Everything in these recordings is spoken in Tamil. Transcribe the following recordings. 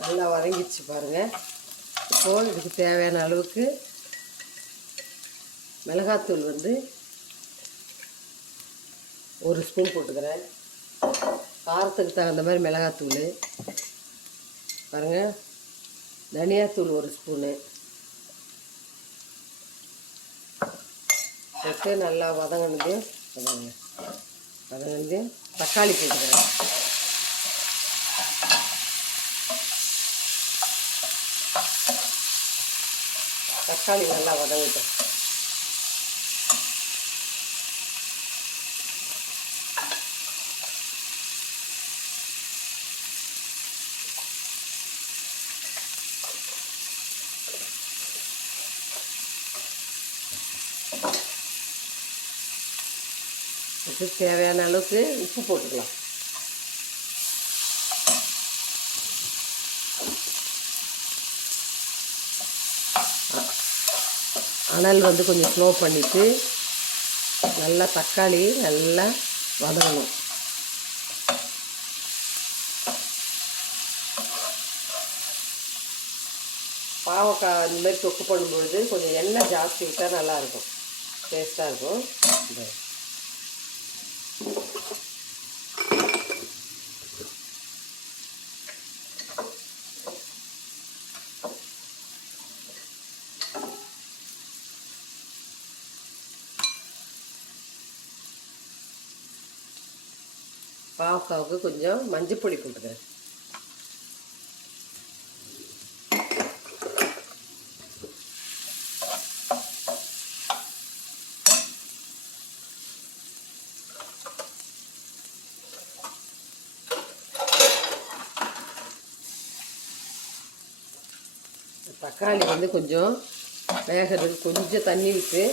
நல்லா வதங்கிடுச்சு பாருங்கள். இப்போது இதுக்கு தேவையான அளவுக்கு மிளகாத்தூள் வந்து 1 ஸ்பூன் போட்டுக்கிறேன். காரத்துக்கு தகுந்த மாதிரி மிளகாத்தூள் பாருங்கள். தனியாத்தூள் 1 ஸ்பூனு போட்டு நல்லா வதங்கினதையும் தக்காளி போட்டுக்கிறேன். தக்காளி நல்லா வதங்கிட்டேன். இதுக்கு தேவையான அளவுக்கு உப்பு போட்டுக்கலாம். அனல் வந்து கொஞ்சம் ஸ்லோ பண்ணிவிட்டு நல்லா தக்காளி நல்லா வதங்கணும். பாவக்காய் இந்த மாதிரி தொக்கு பண்ணும்பொழுது கொஞ்சம் எண்ணெய் ஜாஸ்தி விட்டால் நல்லாயிருக்கும், டேஸ்ட்டாக இருக்கும். பாவக்காவுக்கு கொஞ்சம் மஞ்சப்பொடி போட்டுக்கிறேன். தக்காளி வந்து கொஞ்சம் வேகிறதுக்கு கொஞ்சம் தண்ணி விட்டு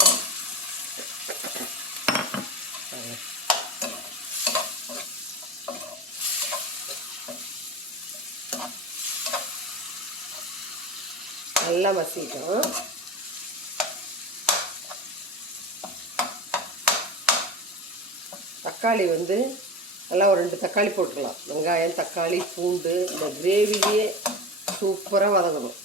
நல்லா மசிக்கணும். தக்காளி வந்து நல்லா ஒரு 2 தக்காளி போட்டுக்கலாம். வெங்காயம், தக்காளி, பூண்டு இந்த கிரேவிலேயே சூப்பராக வதங்கணும்.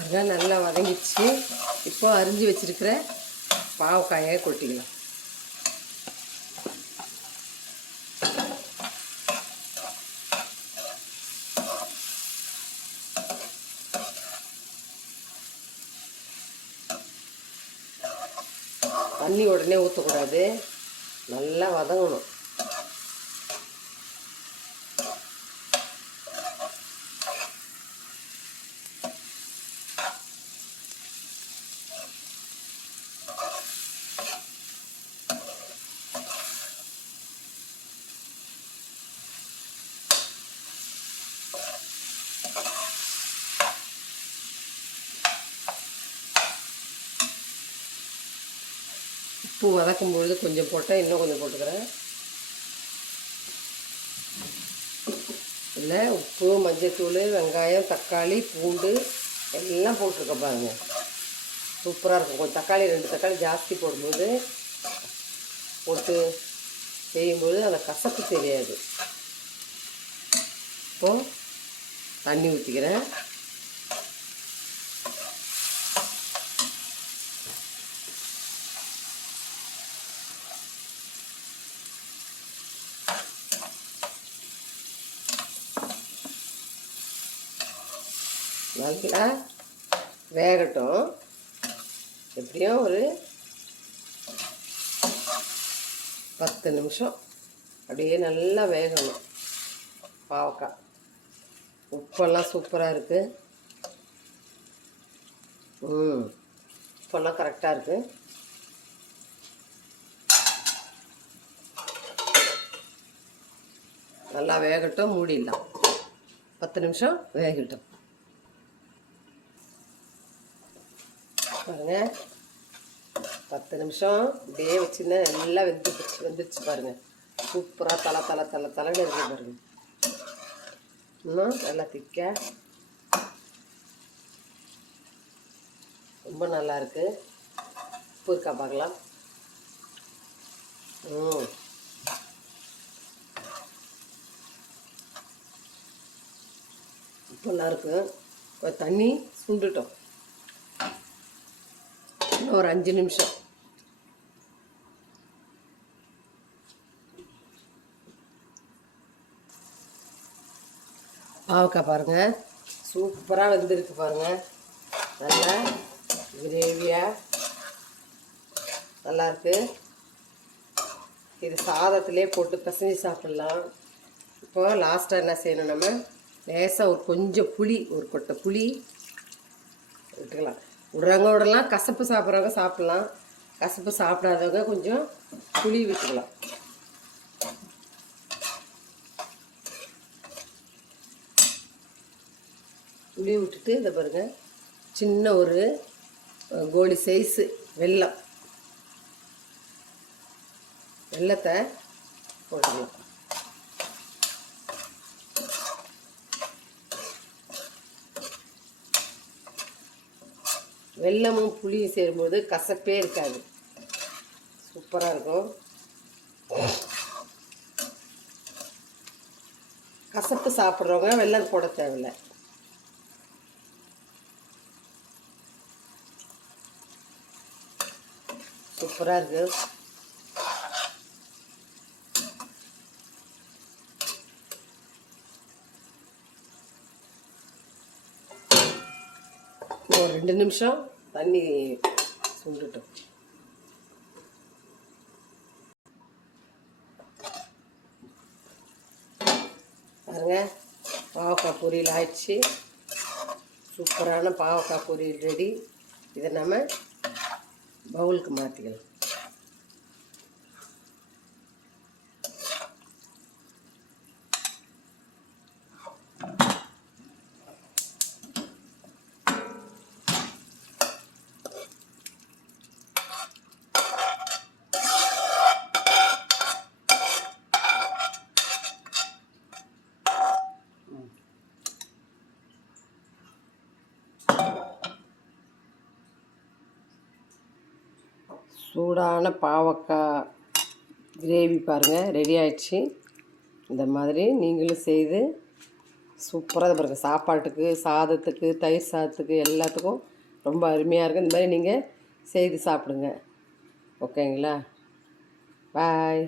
அதெல்லாம் நல்லா வதங்கிடுச்சு. இப்போ அரிஞ்சு வச்சிருக்கிற பாவக்காயை கொட்டிக்கலாம். தண்ணி உடனே ஊற்றக்கூடாது, நல்லா வதங்கணும். உப்பு வதக்கும்பொழுது கொஞ்சம் போட்டால் இன்னும் கொஞ்சம் போட்டுக்கிறேன். இல்லை, உப்பு, மஞ்சத்தூள், வெங்காயம், தக்காளி, பூண்டு எல்லாம் போட்டிருக்க பாருங்க, சூப்பராக இருக்கும். கொஞ்சம் தக்காளி 2 தக்காளி ஜாஸ்தி போடும்போது போட்டு செய்யும்போது அந்த கசப்பு தெரியாது. இப்போது தண்ணி ஊற்றிக்கிறேன். நல்லா வேகட்டும். எப்படியும் ஒரு 10 நிமிஷம் அப்படியே நல்லா வேகணும் பாவக்காய். உப்பெல்லாம் சூப்பராக இருக்குது. உப்பெல்லாம் கரெக்டாக இருக்குது. நல்லா வேகட்டும், மூடிடலாம். 10 நிமிஷம் வேகட்டும். பாருங்க, 10 நிமிஷம் இப்படியே வச்சுருந்தா நல்லா வெந்துருச்சு பாருங்கள். சூப்பராக தலைன்னு இருக்கு பாருங்க. இன்னும் நல்லா திக்க ரொம்ப நல்லா இருக்கு. உப்பு இருக்கா பார்க்கலாம். நல்லாயிருக்கும். கொஞ்சம் தண்ணி சுண்டுட்டோம். இன்னும் ஒரு 5 நிமிஷம். பாவக்காய் பாருங்கள் சூப்பராக வெந்திருக்கு பாருங்கள். நல்லா கிரேவியாக நல்லாயிருக்கு. இது சாதத்திலே போட்டு பிசைஞ்சு சாப்பிட்லாம். இப்போ லாஸ்ட்டாக என்ன செய்யணும், நம்ம லேசாக ஒரு கொஞ்சம் புளி, ஒரு கொட்டை புளி விட்டுக்கலாம். விட்றவங்க விடலாம், கசப்பு சாப்பிட்றவங்க சாப்பிட்லாம், கசப்பு சாப்பிடாதவங்க கொஞ்சம் புளி விட்டுக்கலாம். புளி விட்டுட்டு இதை பாருங்கள், சின்ன ஒரு கோலி சைஸு வெல்லத்தை போட்டுக்கலாம். வெல்லமும் புளியும் சேரும்போது கசப்பே இருக்காது, சூப்பராக இருக்கும். கசப்பு சாப்பிட்றவங்க வெல்லம் போட தேவையில்லை. சூப்பராக இருக்குது. ஒரு 2 நிமிஷம் தண்ணி சுண்டுட்டோம். பாருங்க, பாவக்காய் பொரியல் ஆயிடுச்சு. சூப்பரான பாவக்காய் பொரியல் ரெடி. இதை நம்ம பவுலுக்கு மாற்றிக்கலாம். சூடான பாவக்காய் கிரேவி பாருங்கள் ரெடி ஆயிடுச்சு. இந்த மாதிரி நீங்களும் செய்து சூப்பராக பாருங்கள். சாப்பாட்டுக்கு, சாதத்துக்கு, தயிர் சாதத்துக்கு எல்லாத்துக்கும் ரொம்ப அருமையாக இருக்கும். இந்த மாதிரி நீங்கள் செய்து சாப்பிடுங்க. ஓகேங்களா? பாய்.